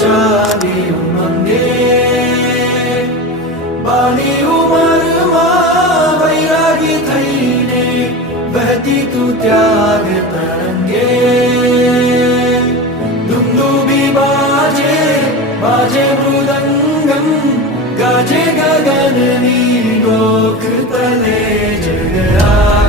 ચાલી ઉમંગે બાલી ઉંમરમાં વૈરાગી થઈને બહેતી તું ત્યાગ તરંગે દુંદુબી બાજે બાજે મૃદંગમ ગાજે ગગનની ગોખ તલે જગ